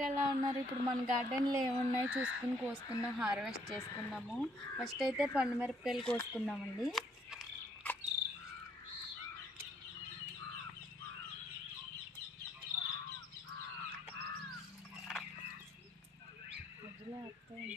ఎలా ఉన్నారు? ఇప్పుడు మన గార్డెన్లో ఏమున్నాయి చూసుకుని కోసుకుందాం, హార్వెస్ట్ చేసుకుందాము. ఫస్ట్ అయితే పండు మిరపకాయలు కోసుకుందామండి. మధ్యలో వస్తాయి.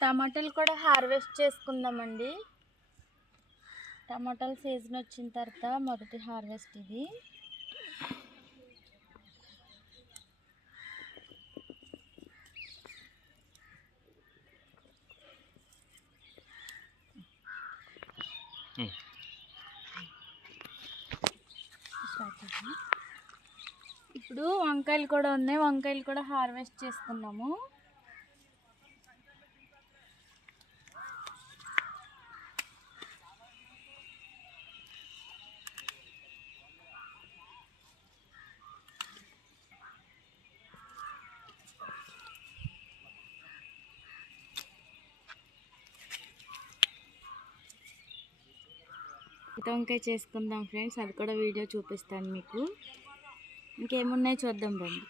టమాటాలు కూడా హార్వెస్ట్ చేసుకుందామండి. టమాటాలు సీజన్ వచ్చిన తర్వాత మొదటి హార్వెస్ట్ ఇది. ఇప్పుడు వంకాయలు కూడా ఉన్నాయి, వంకాయలు కూడా హార్వెస్ట్ చేసుకున్నాము. వంకాయ చేసుకుందాం ఫ్రెండ్స్, అది కూడా వీడియో చూపిస్తాను మీకు. ఇంకేమున్నాయి చూద్దాం రండి.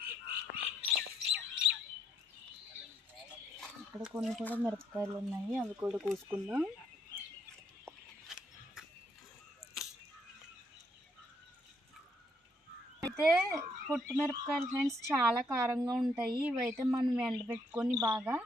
ఇక్కడ కొన్ని కూడా మిరపకాయలు ఉన్నాయి, అవి కూడా కోసుకుందాం. అయితే పొట్టు మిరపకాయలు ఫ్రెండ్స్ చాలా కారంగా ఉంటాయి. ఇవైతే మనం ఎండబెట్టుకొని బాగా